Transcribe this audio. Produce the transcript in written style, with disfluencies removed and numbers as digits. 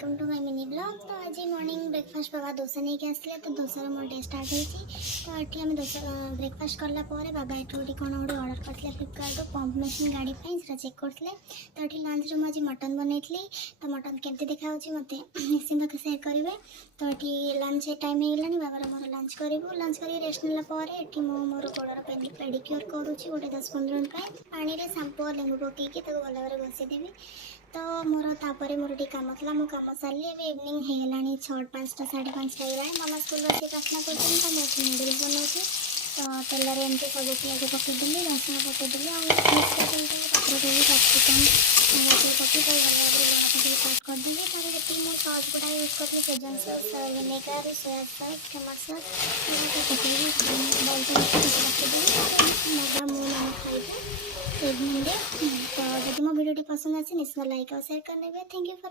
Welcome to my mini blog. तो आज morning breakfast बाबा डोसा नहीं आसले तो डोसार मोर डे स्टार्ट होती। तो ये आम डोसा ब्रेकफास्ट कलापर बाबा ये कौन गोटे ऑर्डर करते फ्लिपकार्ट पंप मेसीन गाड़ी से चेक करते। तो ये लंच आज मटन बनई तो मटन केमती देखा मत निश्चिंत सेयार करेंगे। तो ये लंच टाइम हो गलानी बाबार मोर लंच करूँ। लंच कर रेस्ट नालापर मोर गोड़र पेडिक्योर करुँची गोटे 10-15 मिनट पानी में सांपू और लेंबू पकईकि भल भाव घसीदेवी। तो मोर तापर मोर टी कम था मुझे कम सारे अब इवनिंग हो गला 6:05 5:30 हो मामा स्कूल से प्रार्थना कर तो मुझे नूडल्स बनाऊँ। तो तेल एमती सब पिज पकईदेली रसुण पकईदेली पत्रकोबी कैप्सिकम पकई तो भल भाव लुण कट करदेली। तार जी मुझे सस गुड़ा यूज करी सेजन सस विनेगार सोया सस टमाटो सस पकईदेली रखीदेली मजा मुझे खाइबे इवनिंग। तो जब मो भिडियो पसंद आसे निश्चित लाइक और शेयर करने। Thank you for